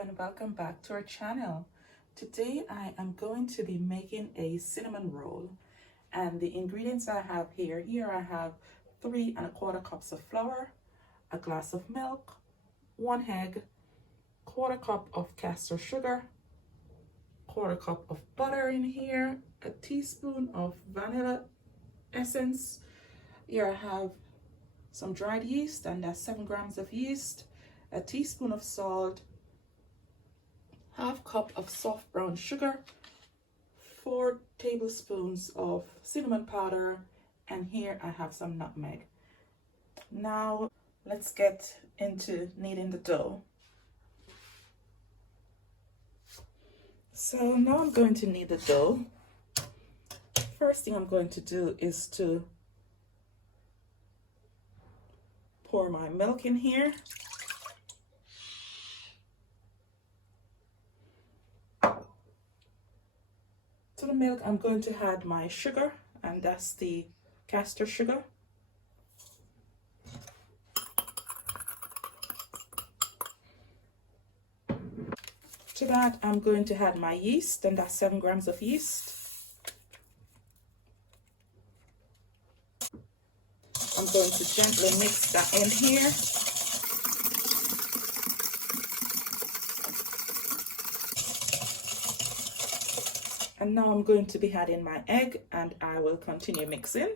and welcome back to our channel. Today I am going to be making a cinnamon roll, and the ingredients I have here I have 3 1/4 cups of flour, a glass of milk, 1 egg, 1/4 cup of castor sugar, 1/4 cup of butter in here, a teaspoon of vanilla essence. Here I have some dried yeast, and that's 7 grams of yeast, a teaspoon of salt, 1/2 cup of soft brown sugar, 4 tablespoons of cinnamon powder, and here I have some nutmeg. Now let's get into kneading the dough. So now I'm going to knead the dough. First thing I'm going to do is to pour my milk in here. To the milk, I'm going to add my sugar, and that's the castor sugar. To that, I'm going to add my yeast, and that's 7 grams of yeast. I'm going to gently mix that in here. And now I'm going to be adding my egg, and I will continue mixing.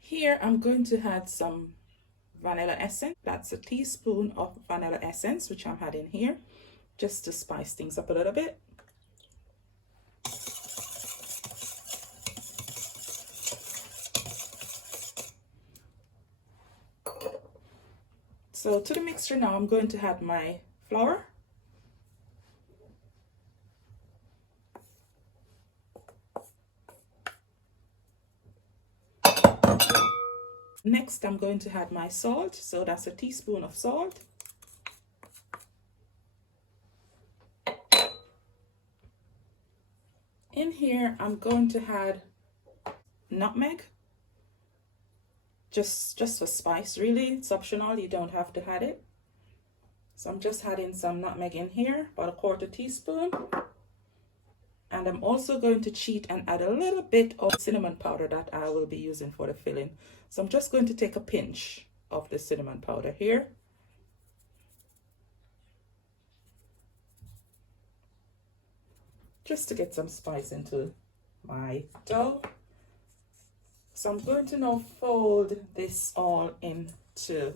Here I'm going to add some vanilla essence. That's a teaspoon of vanilla essence, which I'm adding here, just to spice things up a little bit. So to the mixture now, I'm going to add my flour. Next, I'm going to add my salt. So that's a teaspoon of salt. In here, I'm going to add nutmeg. Just for spice, really. It's optional, you don't have to add it. So I'm just adding some nutmeg in here, about 1/4 teaspoon. And I'm also going to cheat and add a little bit of cinnamon powder that I will be using for the filling. So I'm just going to take a pinch of the cinnamon powder here. Just to get some spice into my dough. So I'm going to now fold this all into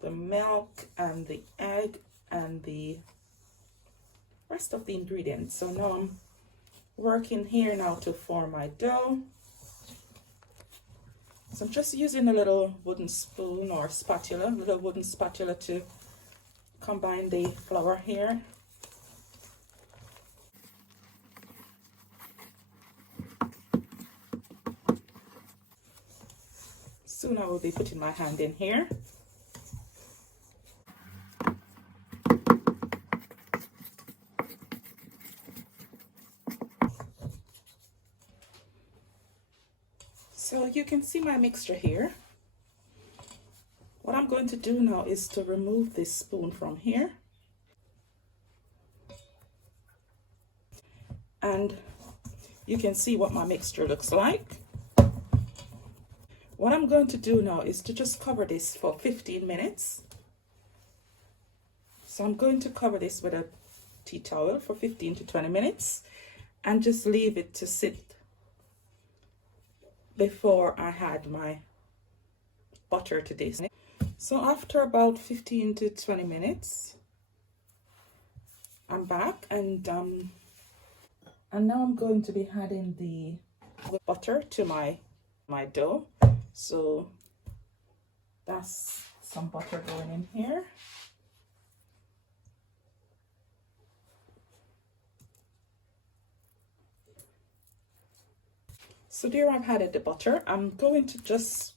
the milk and the egg and the rest of the ingredients. So now I'm working here now to form my dough. So I'm just using a little wooden spoon or spatula, little wooden spatula to combine the flour here. Soon I will be putting my hand in here. So you can see my mixture here. What I'm going to do now is to remove this spoon from here. And you can see what my mixture looks like. What I'm going to do now is to just cover this for 15 minutes. So I'm going to cover this with a tea towel for 15 to 20 minutes and just leave it to sit before I add my butter to this. So after about 15 to 20 minutes, I'm back, and now I'm going to be adding the butter to my dough. So that's some butter going in here. So there I've added the butter. I'm going to just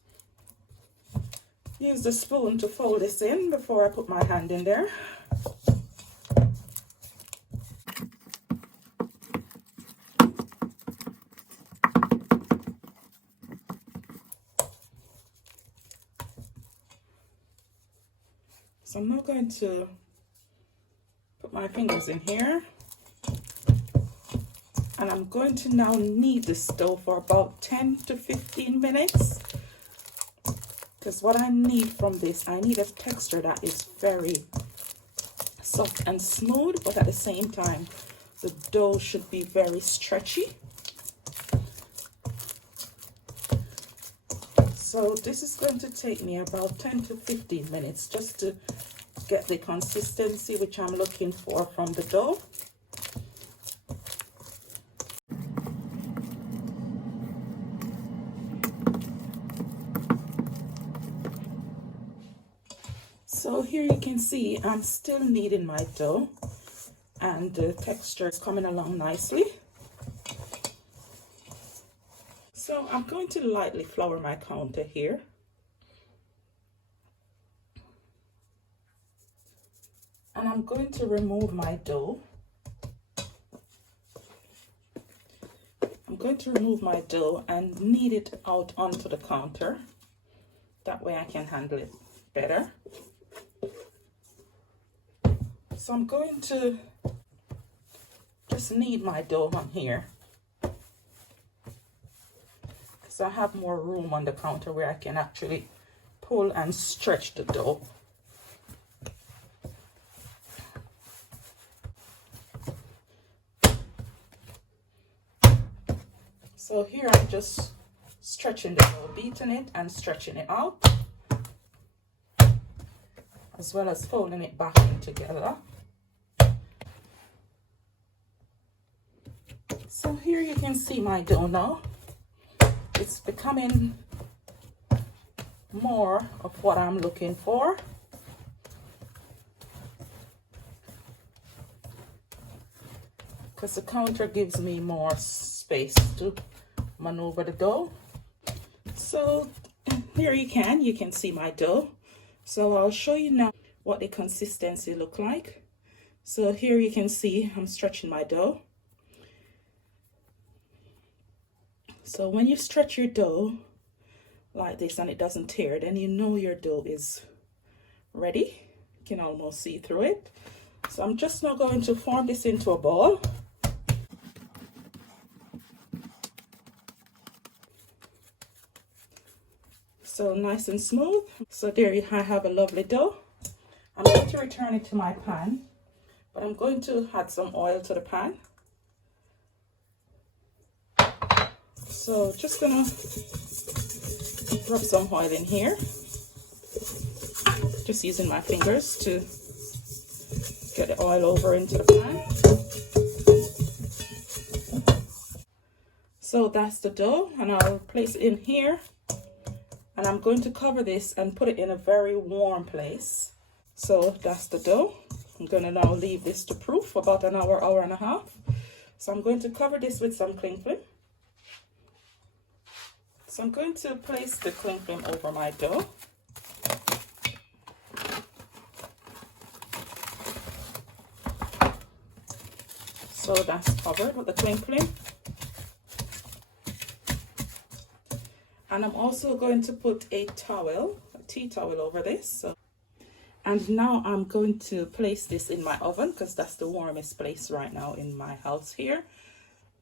use the spoon to fold this in before I put my hand in there. So I'm now going to put my fingers in here, and I'm going to now knead this dough for about 10 to 15 minutes. Because what I need from this, I need a texture that is very soft and smooth, but at the same time, the dough should be very stretchy. So this is going to take me about 10 to 15 minutes just to get the consistency which I'm looking for from the dough. So here you can see I'm still kneading my dough, and the texture is coming along nicely. So I'm going to lightly flour my counter here. And I'm going to remove my dough. I'm going to remove my dough and knead it out onto the counter. That way I can handle it better. So I'm going to just knead my dough on here, so I have more room on the counter where I can actually pull and stretch the dough. So here I'm just stretching the dough, beating it and stretching it out, as well as folding it back in together. So here you can see my dough now. It's becoming more of what I'm looking for. Because the counter gives me more space to maneuver the dough. So here you can see my dough. So I'll show you now what the consistency look like. So here you can see I'm stretching my dough. So when you stretch your dough like this and it doesn't tear, then you know your dough is ready. You can almost see through it. So I'm just now going to form this into a ball. So nice and smooth. So there I have a lovely dough. I'm going to return it to my pan, but I'm going to add some oil to the pan. So just gonna rub some oil in here, just using my fingers to get the oil over into the pan. So that's the dough, and I'll place it in here, and I'm going to cover this and put it in a very warm place. So that's the dough. I'm gonna now leave this to proof for about an hour, hour and a half. So I'm going to cover this with some cling film. So I'm going to place the cling film over my dough. So that's covered with the cling film. And I'm also going to put a towel, a tea towel over this. And now I'm going to place this in my oven, because that's the warmest place right now in my house here.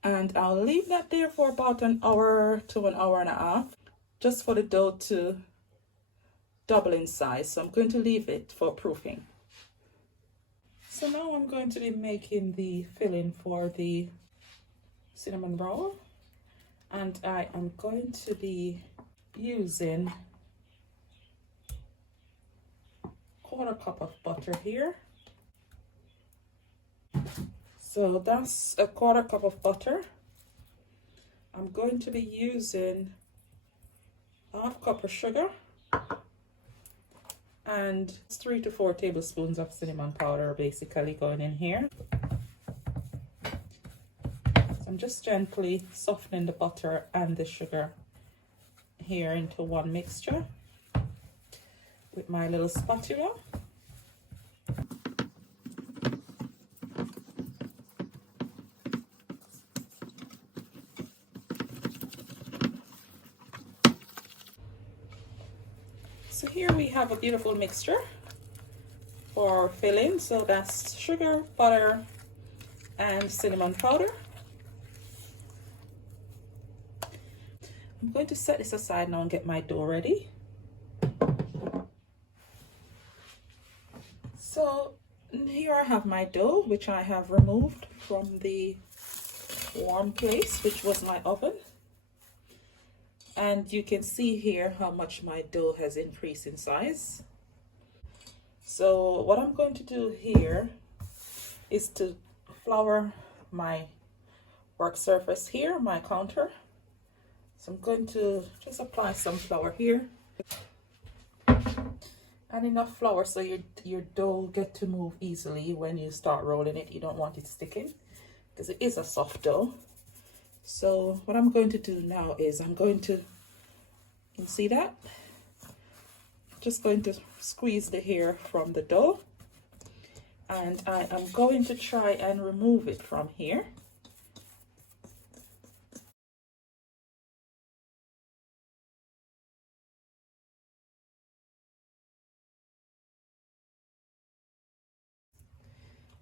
And I'll leave that there for about an hour to an hour and a half, just for the dough to double in size. So I'm going to leave it for proofing. So now I'm going to be making the filling for the cinnamon roll. And I am going to be using 1/4 cup of butter here. So that's 1/4 cup of butter. I'm going to be using 1/2 cup of sugar and 3 to 4 tablespoons of cinnamon powder basically going in here. So I'm just gently softening the butter and the sugar here into one mixture with my little spatula. So here we have a beautiful mixture. for filling. So that's sugar, butter, and cinnamon powder. I'm going to set this aside now and get my dough ready. So here I have my dough, which I have removed from the warm place, which was my oven. And you can see here how much my dough has increased in size. So what I'm going to do here is to flour my work surface here, my counter. So I'm going to just apply some flour here. And enough flour so your dough get to move easily when you start rolling it. You don't want it sticking because it is a soft dough. So what I'm going to do now is I'm going to, you see that? Just going to squeeze the hair from the dough, and I am going to try and remove it from here.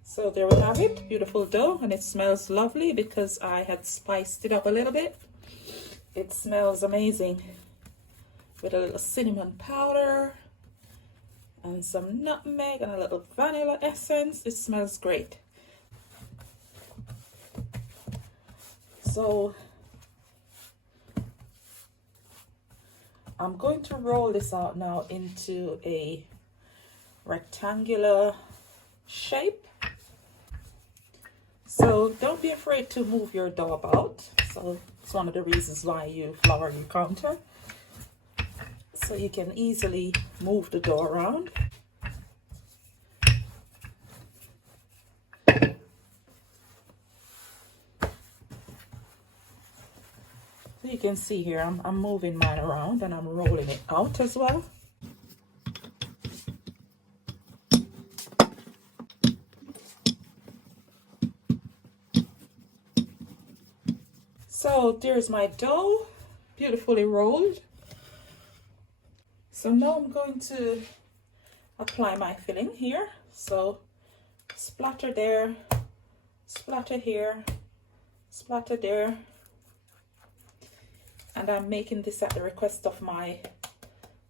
So there we have it, beautiful dough, and it smells lovely because I had spiced it up a little bit. It smells amazing with a little cinnamon powder and some nutmeg and a little vanilla essence. It smells great. So I'm going to roll this out now into a rectangular shape. So don't be afraid to move your dough about. So it's one of the reasons why you flour your counter. So you can easily move the dough around. So you can see here, I'm moving mine around and I'm rolling it out as well. So there's my dough, beautifully rolled. So now I'm going to apply my filling here. So splatter there, splatter here, splatter there. And I'm making this at the request of my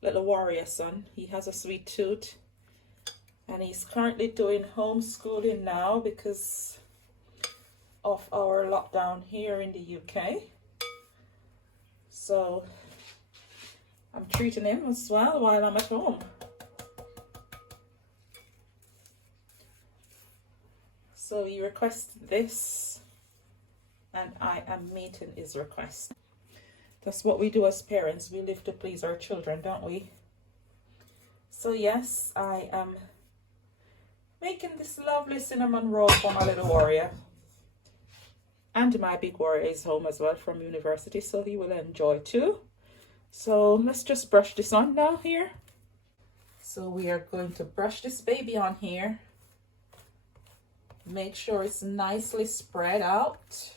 little warrior son. He has a sweet tooth and he's currently doing homeschooling now because of our lockdown here in the UK. So I'm treating him as well while I'm at home. So he requested this and I am meeting his request. That's what we do as parents. We live to please our children, don't we? So yes, I am making this lovely cinnamon roll for my little warrior. And my big warrior is home as well from university, so he will enjoy too. So let's just brush this on now here. So we are going to brush this baby on here. Make sure it's nicely spread out.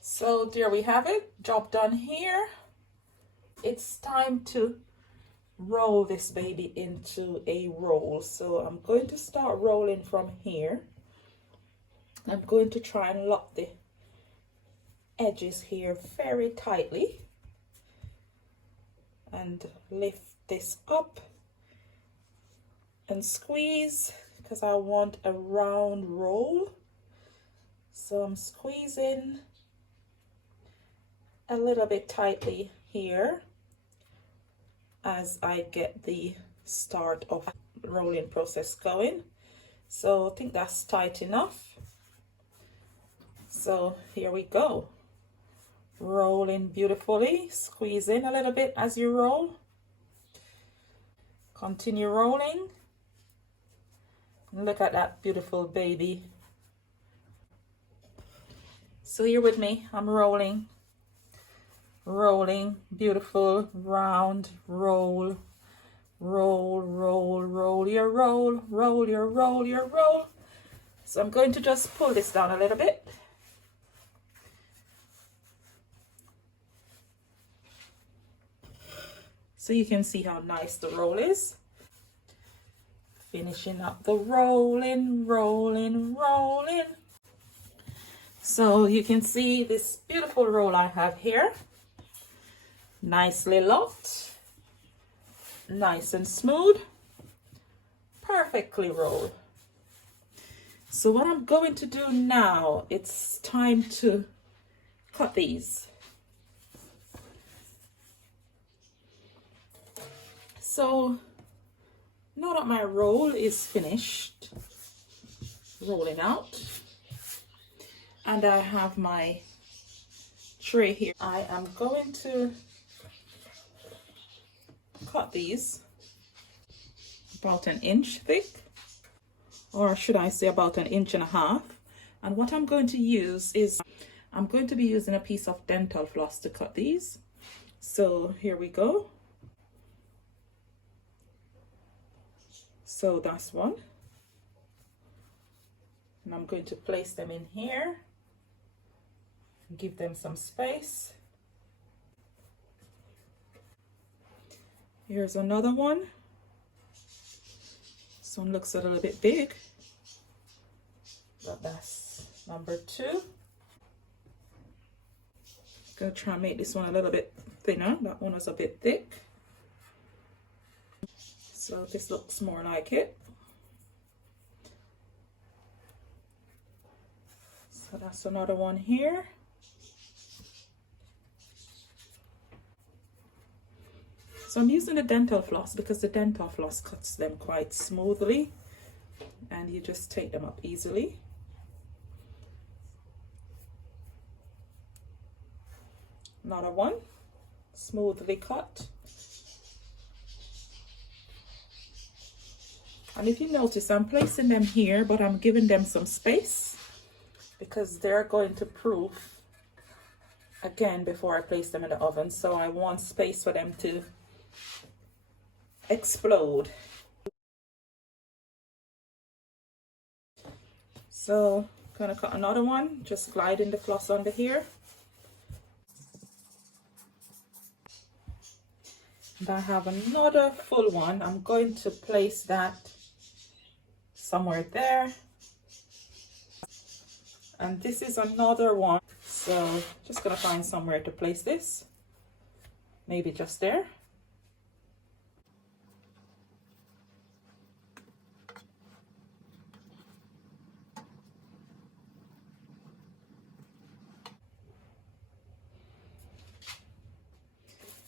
So there we have it, job done here. It's time to roll this baby into a roll. So I'm going to start rolling from here. I'm going to try and lock the edges here very tightly and lift this up and squeeze because I want a round roll. So I'm squeezing a little bit tightly here as I get the start of the rolling process going. So I think that's tight enough. So here we go. Rolling beautifully, squeeze in a little bit as you roll. Continue rolling. Look at that beautiful baby. So you're with me, I'm rolling. Rolling, beautiful, round, roll, roll, roll, roll your roll, roll your roll, your roll. So I'm going to just pull this down a little bit. So you can see how nice the roll is. Finishing up the rolling. So you can see this beautiful roll I have here. Nicely locked, nice and smooth, perfectly rolled. So what I'm going to do now, it's time to cut these. So now that my roll is finished rolling out, and I have my tray here, I am going to cut these about 1 inch thick, or should I say about 1.5 inches. And what I'm going to use is, I'm going to be using a piece of dental floss to cut these. So here we go. So that's one. And I'm going to place them in here. Give them some space. Here's another one. This one looks a little bit big, but that's number 2. Gonna try and make this one a little bit thinner. That one was a bit thick. So this looks more like it. So that's another one here. So I'm using the dental floss because the dental floss cuts them quite smoothly and you just take them up easily. Another one, smoothly cut. And if you notice, I'm placing them here, but I'm giving them some space because they're going to proof again before I place them in the oven. So I want space for them to explode. So I'm gonna cut another one, just gliding the floss under here. And I have another full one. I'm going to place that somewhere there. And this is another one. So just gonna find somewhere to place this. Maybe just there.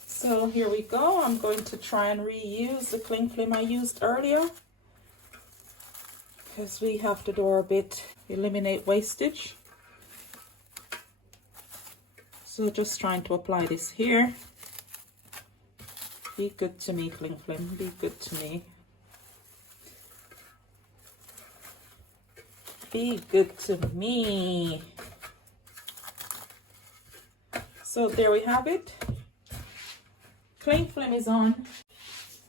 So here we go. I'm going to try and reuse the cling film I used earlier because we have to do a bit, eliminate wastage. So just trying to apply this here. Be good to me, cling film. Be good to me. Be good to me. So there we have it. Cling film is on,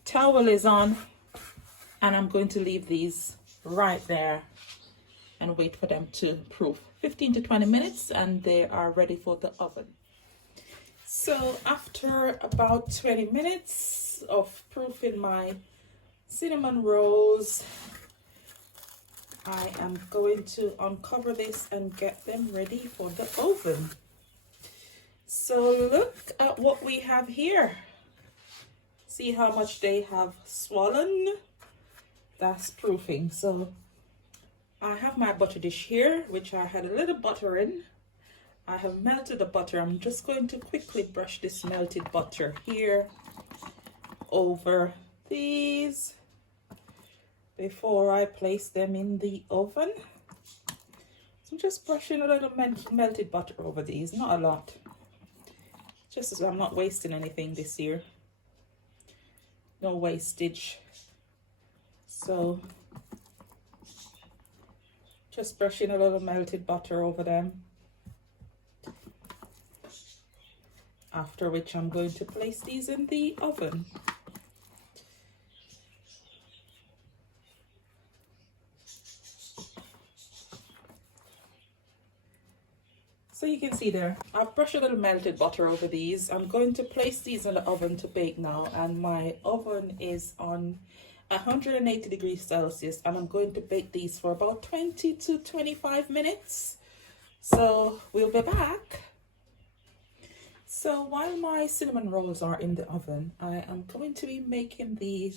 towel is on, and I'm going to leave these right there and wait for them to proof. 15 to 20 minutes and they are ready for the oven. So after about 20 minutes of proofing my cinnamon rolls, I am going to uncover this and get them ready for the oven. So look at what we have here. See how much they have swollen? That's proofing. So I have my butter dish here, which I had a little butter in. I have melted the butter. I'm just going to quickly brush this melted butter here over these before I place them in the oven. So I'm just brushing a little melted butter over these, not a lot. Just as I'm not wasting anything this year. No wastage. So just brushing a little melted butter over them. After which I'm going to place these in the oven. So you can see there, I've brushed a little melted butter over these. I'm going to place these in the oven to bake now, and my oven is on 180 degrees Celsius, and I'm going to bake these for about 20 to 25 minutes. So we'll be back. So while my cinnamon rolls are in the oven, I am going to be making the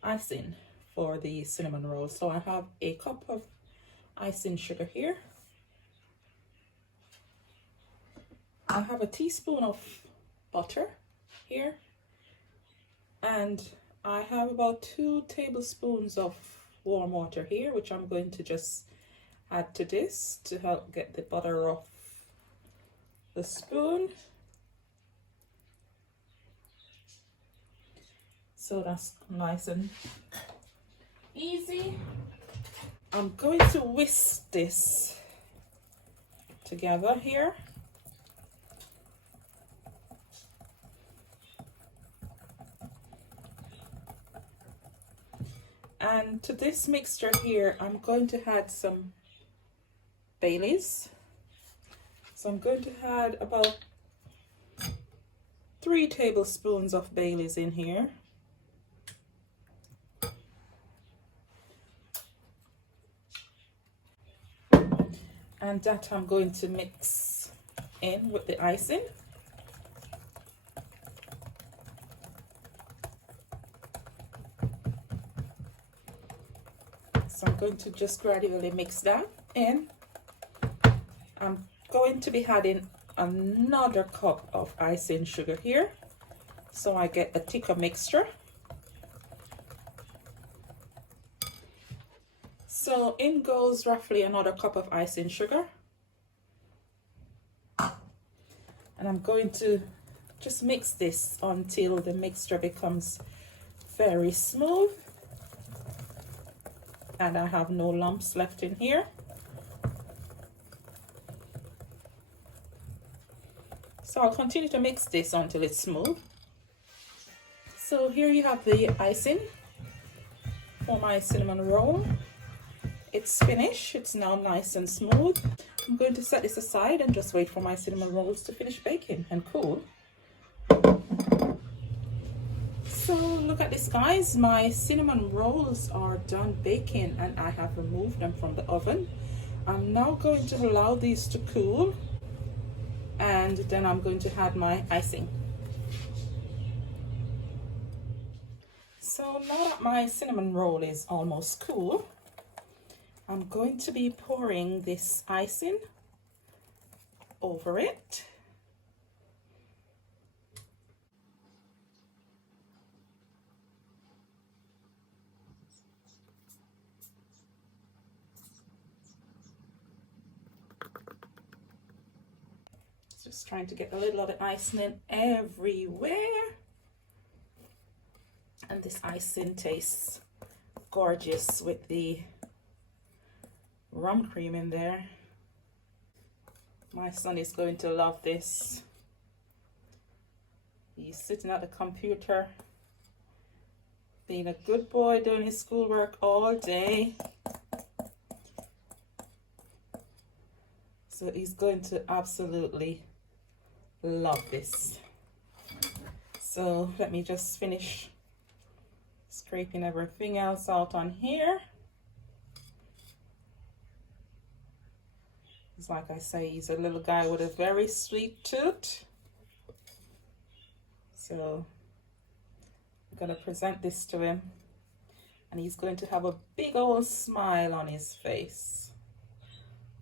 icing for the cinnamon rolls. So I have a cup of icing sugar here. I have a teaspoon of butter here, and I have about 2 tablespoons of warm water here, which I'm going to just add to this to help get the butter off the spoon. So that's nice and easy. I'm going to whisk this together here. And to this mixture here, I'm going to add some Baileys. So I'm going to add about 3 tablespoons of Baileys in here. And that I'm going to mix in with the icing. So I'm going to just gradually mix that in. I'm going to be adding another cup of icing sugar here, so I get a thicker mixture. So in goes roughly another cup of icing sugar. And I'm going to just mix this until the mixture becomes very smooth and I have no lumps left in here. So I'll continue to mix this until it's smooth. So here you have the icing for my cinnamon roll. It's finished. It's now nice and smooth. I'm going to set this aside and just wait for my cinnamon rolls to finish baking and cool. So look at this, guys. My cinnamon rolls are done baking and I have removed them from the oven. I'm now going to allow these to cool, and then I'm going to add my icing. So now that my cinnamon roll is almost cool, I'm going to be pouring this icing over it. Just trying to get a little of the icing everywhere. And this icing tastes gorgeous with the rum cream in there. My son is going to love this. He's sitting at the computer, being a good boy, doing his schoolwork all day. So he's going to absolutely love this. So let me just finish scraping everything else out on here. It's like I say, he's a little guy with a very sweet tooth. So I'm going to present this to him, and he's going to have a big old smile on his face.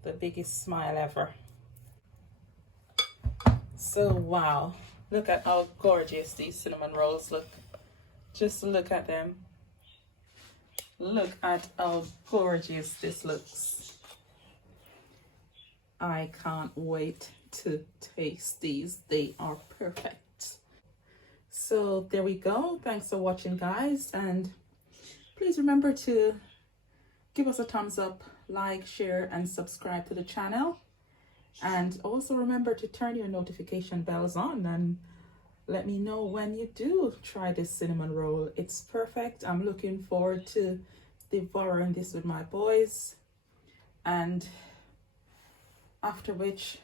The biggest smile ever. So wow, look at how gorgeous these cinnamon rolls look. Just look at them. Look at how gorgeous this looks. I can't wait to taste these. They are perfect. So there we go. Thanks for watching, guys, and please remember to give us a thumbs up, like, share, and subscribe to the channel. And also remember to turn your notification bells on and let me know when you do try this cinnamon roll. It's perfect. I'm looking forward to devouring this with my boys, and after which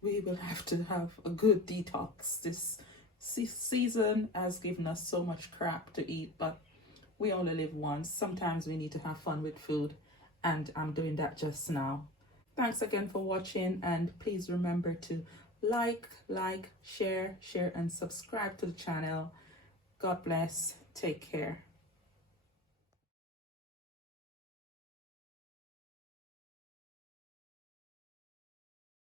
we will have to have a good detox. This season has given us so much crap to eat, but we only live once. Sometimes we need to have fun with food, and I'm doing that just now. Thanks again for watching, and please remember to like, share, and subscribe to the channel. God bless. Take care.